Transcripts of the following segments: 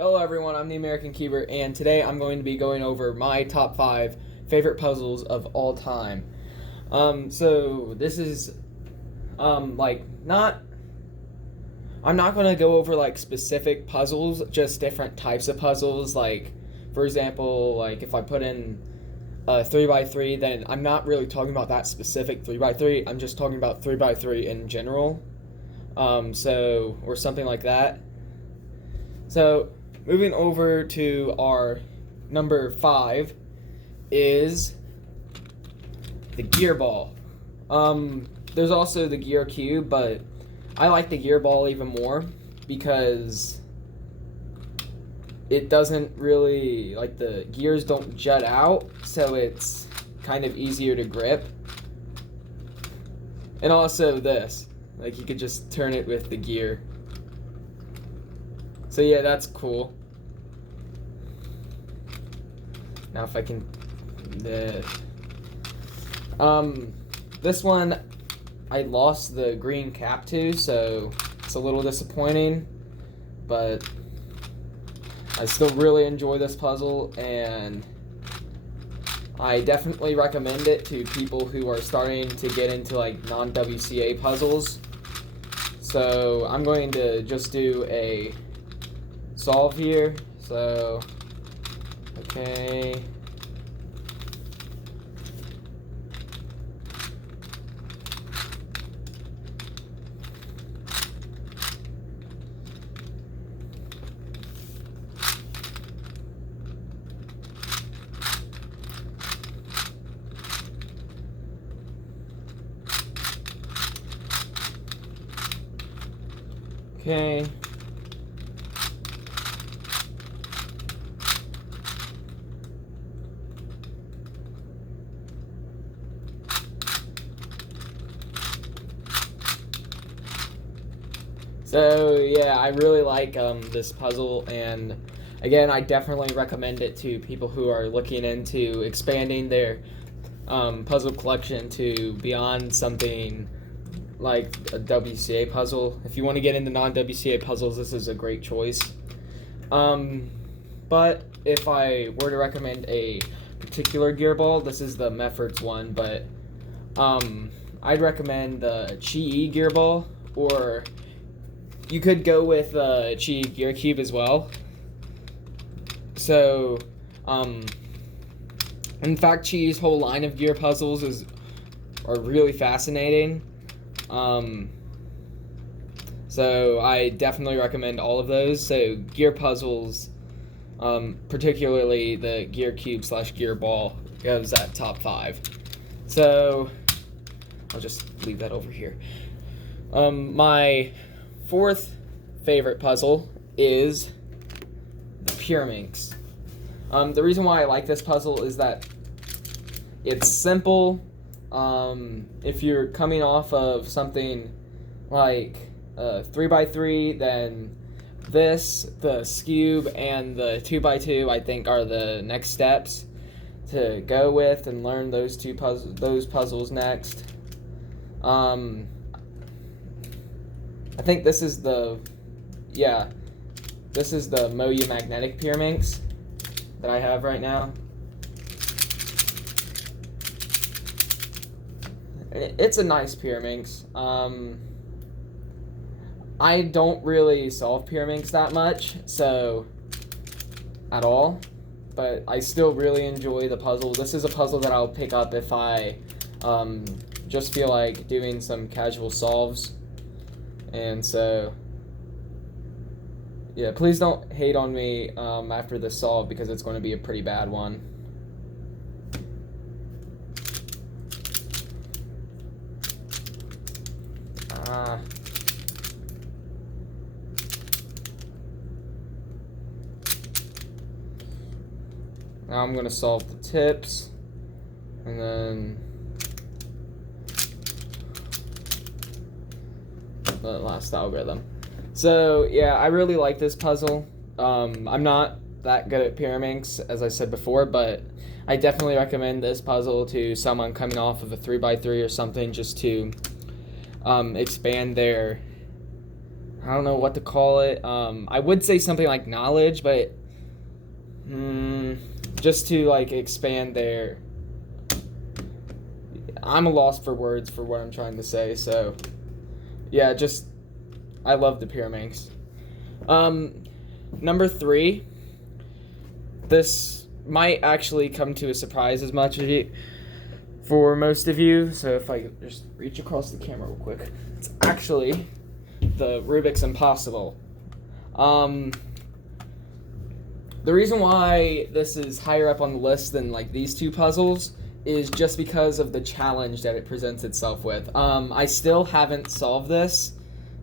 Hello everyone, I'm the American Keeper, and today I'm going to be going over my top 5 favorite puzzles of all time. So this is, not, I'm not going to go over like specific puzzles, just different types of puzzles. Like, for example, like if I put in a 3x3, then I'm not really talking about that specific 3x3, I'm just talking about 3x3 in general. Or something like that. So, moving over to our number 5 is the gear ball. There's also the gear cube, but I like the gear ball even more because it doesn't really, like, the gears don't jut out, so it's kind of easier to grip. And also this, like, you could just turn it with the gear. So yeah, that's cool. Now if I can, this one I lost the green cap to, so it's a little disappointing, but I still really enjoy this puzzle, and I definitely recommend it to people who are starting to get into like non-WCA puzzles. So I'm going to just do a solve here. So okay, okay. So yeah, I really like this puzzle, and again, I definitely recommend it to people who are looking into expanding their puzzle collection to beyond something like a WCA puzzle. If you want to get into non-WCA puzzles, this is a great choice. But if I were to recommend a particular gear ball, this is the Mefferts one, but I'd recommend the Chi-E gear ball, or you could go with Chi Gear Cube as well. So, in fact, Chi's whole line of gear puzzles are really fascinating. So I definitely recommend all of those. So gear puzzles, particularly the Gear Cube / Gear Ball, goes at top 5. So I'll just leave that over here. My 4th favorite puzzle is the Pyraminx. The reason why I like this puzzle is that it's simple. If you're coming off of something like 3x3, then this, the Scube, and the 2x2 I think are the next steps to go with and learn those puzzles next. I think this is the Moyu Magnetic Pyraminx that I have right now. It's a nice Pyraminx. I don't really solve Pyraminx that much, so at all, but I still really enjoy the puzzle. This is a puzzle that I'll pick up if I just feel like doing some casual solves. And so, yeah, please don't hate on me after this solve, because it's going to be a pretty bad one. Now I'm going to solve the tips, and then the last algorithm. So yeah, I really like this puzzle. I'm not that good at Pyraminx, as I said before, but I definitely recommend this puzzle to someone coming off of a 3x3 or something, just to expand their I don't know what to call it. I would say something like knowledge, but just to like expand their. I'm a loss for words for what I'm trying to say. So, yeah, just I love the Pyraminx. Number 3. This might actually come to a surprise as much as you, for most of you. So if I just reach across the camera real quick, it's actually the Rubik's Impossible. The reason why this is higher up on the list than like these two puzzles is just because of the challenge that it presents itself with. I still haven't solved this.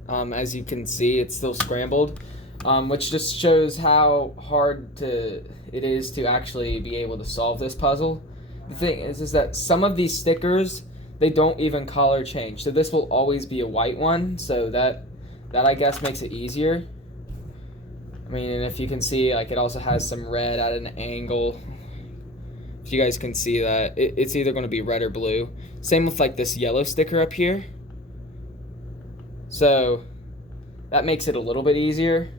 As you can see, it's still scrambled, which just shows how hard it is to actually be able to solve this puzzle. The thing is that some of these stickers, they don't even color change. So this will always be a white one, so that I guess makes it easier. I mean, and if you can see, like, it also has some red at an angle. If you guys can see that, it's either going to be red or blue. Same with like this yellow sticker up here. So that makes it a little bit easier.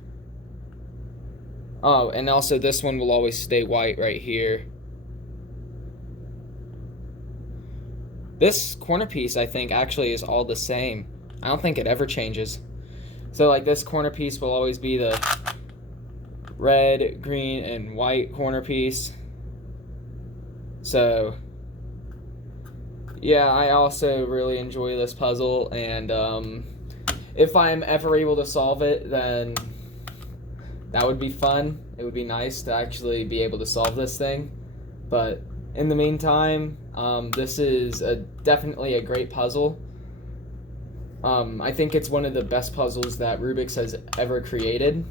Oh, and also this one will always stay white right here. This corner piece, I think, actually is all the same. I don't think it ever changes. So like this corner piece will always be the red, green, and white corner piece. So yeah, I also really enjoy this puzzle, and if I'm ever able to solve it, then that would be fun. It would be nice to actually be able to solve this thing. But in the meantime, this is definitely a great puzzle. I think it's one of the best puzzles that Rubik's has ever created,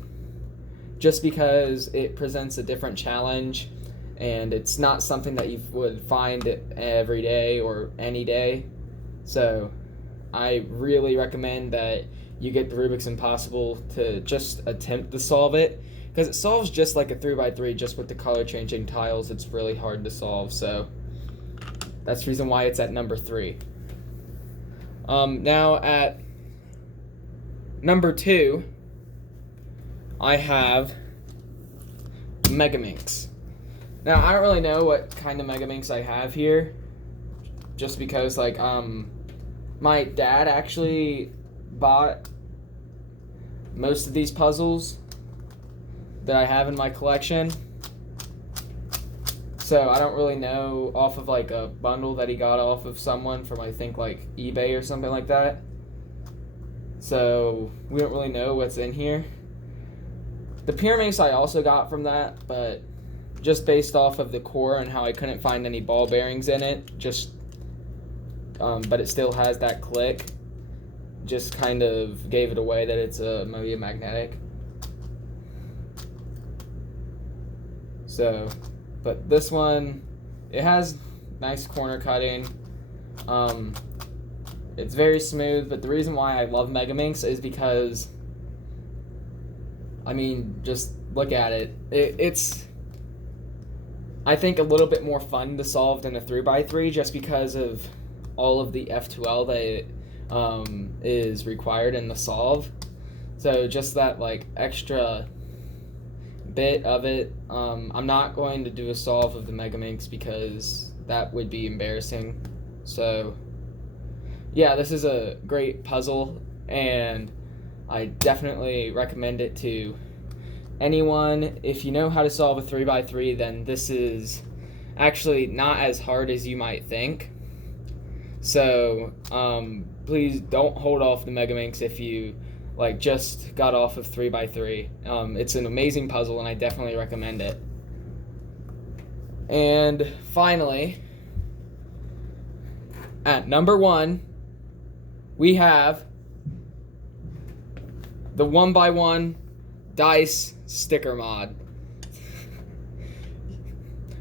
just because it presents a different challenge, and it's not something that you would find every day or any day. So I really recommend that you get the Rubik's Impossible to just attempt to solve it, because it solves just like a 3x3, just with the color changing tiles. It's really hard to solve, so that's the reason why it's at number 3. Now at number 2, I have Megaminx. Now I don't really know what kind of Megaminx I have here, just because like my dad actually bought most of these puzzles that I have in my collection. So I don't really know, off of like a bundle that he got off of someone from, I think, like eBay or something like that. So we don't really know what's in here. The Pyraminx I also got from that, but just based off of the core and how I couldn't find any ball bearings in it, but it still has that click, just kind of gave it away that it's maybe a magnetic. So, but this one, it has nice corner cutting. It's very smooth, but the reason why I love Megaminx is because, I mean, just look at it. It's, I think, a little bit more fun to solve than a 3x3, just because of all of the F2L that is required in the solve. So just that like extra bit of it. I'm not going to do a solve of the Megaminx because that would be embarrassing. So yeah, this is a great puzzle, and I definitely recommend it to anyone. If you know how to solve a 3x3, then this is actually not as hard as you might think. So please don't hold off the Megaminx if you like just got off of 3x3. It's an amazing puzzle, and I definitely recommend it. And finally, at number 1, we have the 1x1 dice sticker mod.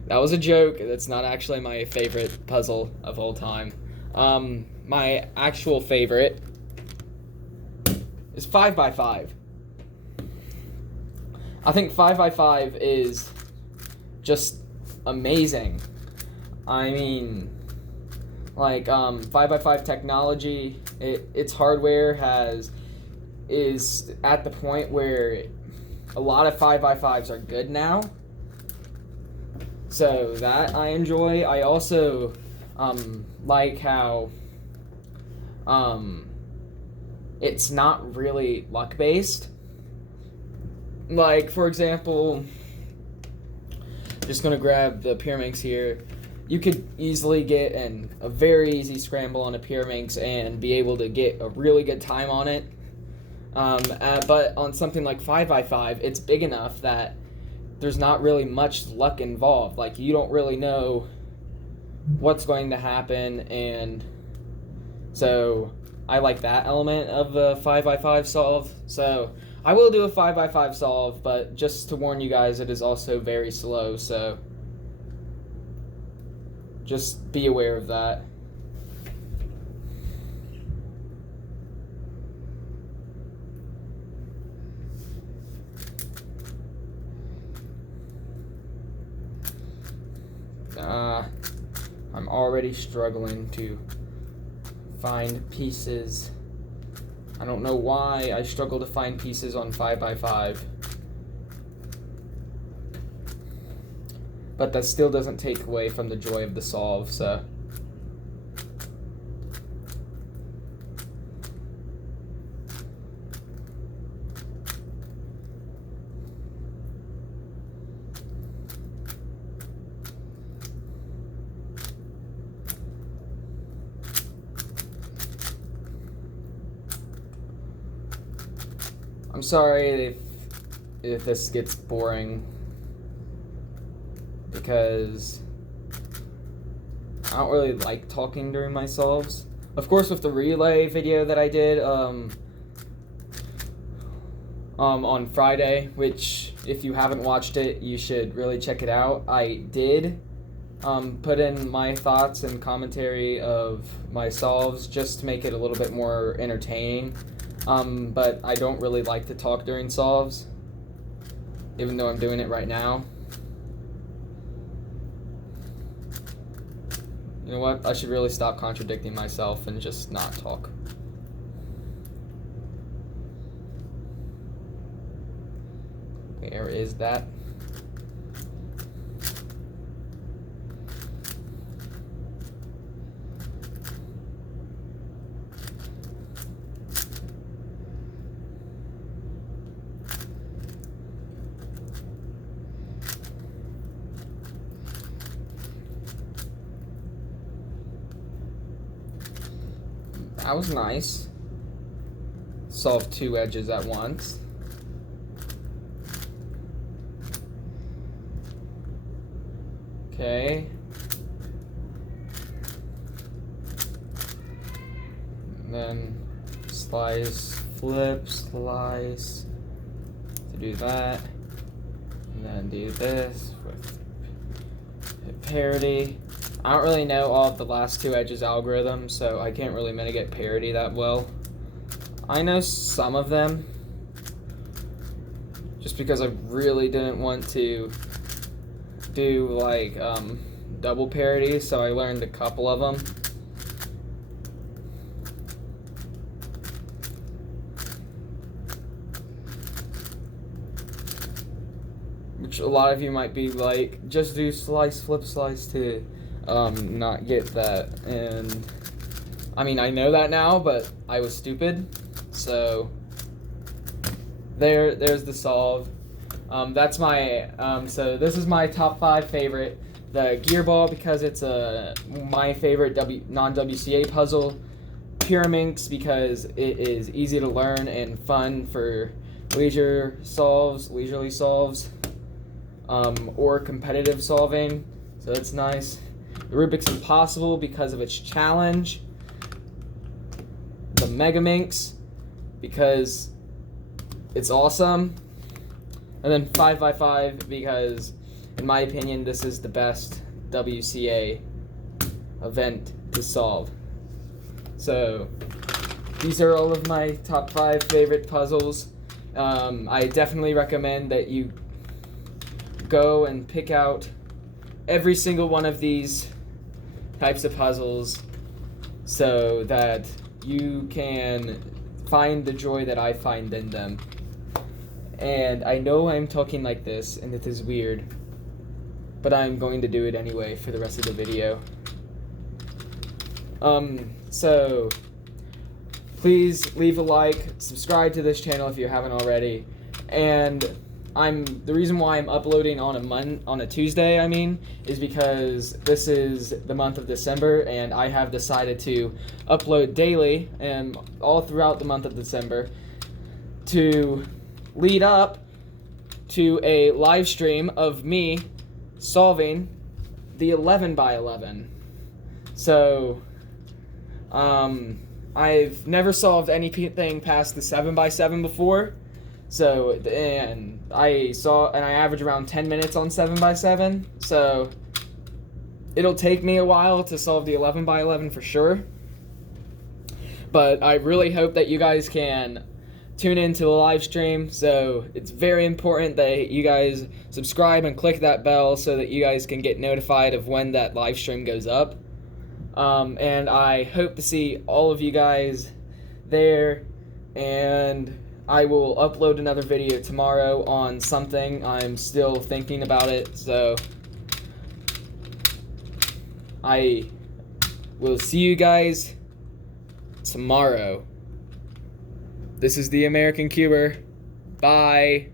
That was a joke. That's not actually my favorite puzzle of all time. My actual favorite is 5x5. I think 5x5 is just amazing. I mean, like 5x5 technology, its hardware has is at the point where a lot of 5x5s are good now. So that I enjoy. I also like how it's not really luck based. Like, for example, just gonna grab the Pyraminx here. You could easily get a very easy scramble on a Pyraminx and be able to get a really good time on it. But on something like 5x5, it's big enough that there's not really much luck involved. Like, you don't really know what's going to happen, and so I like that element of a 5x5 solve. So I will do a 5x5 solve, but just to warn you guys, it is also very slow, so just be aware of that. I'm already struggling to find pieces. I don't know why I struggle to find pieces on 5x5. But that still doesn't take away from the joy of the solve, so. I'm sorry if this gets boring, because I don't really like talking during my solves. Of course, with the relay video that I did on Friday, which if you haven't watched it, you should really check it out. I did put in my thoughts and commentary of my solves just to make it a little bit more entertaining. But I don't really like to talk during solves, even though I'm doing it right now. You know what? I should really stop contradicting myself and just not talk. Where is that? That was nice. Solve two edges at once. Okay. And then slice, flip, slice to do that. And then do this with parity. I don't really know all of the last two edges algorithms, so I can't really mitigate parity that well. I know some of them, just because I really didn't want to do like double parity, so I learned a couple of them. Which a lot of you might be like, just do slice, flip, slice to not get that. And I mean, I know that now, but I was stupid. So there's the solve. That's my so this is my top 5 favorite. The Gear Ball, because it's my favorite non-WCA puzzle. Pyraminx, because it is easy to learn and fun for leisurely solves, or competitive solving. So that's nice. The Rubik's Impossible, because of its challenge. The Megaminx, because it's awesome. And then 5x5, because in my opinion this is the best WCA event to solve. So these are all of my top 5 favorite puzzles. I definitely recommend that you go and pick out every single one of these types of puzzles so that you can find the joy that I find in them. And I know I'm talking like this, and it is weird, but I'm going to do it anyway for the rest of the video. So please leave a like, subscribe to this channel if you haven't already, and the reason why I'm uploading on a Tuesday, is because this is the month of December, and I have decided to upload daily and all throughout the month of December to lead up to a live stream of me solving the 11 by 11. So I've never solved anything past the 7 by 7 before. So, and I average around 10 minutes on 7 by 7. So it'll take me a while to solve the 11 by 11 for sure. But I really hope that you guys can tune into the live stream. So it's very important that you guys subscribe and click that bell so that you guys can get notified of when that live stream goes up. And I hope to see all of you guys there, and I will upload another video tomorrow on something. I'm still thinking about it, so I will see you guys tomorrow. This is the American Cuber. Bye.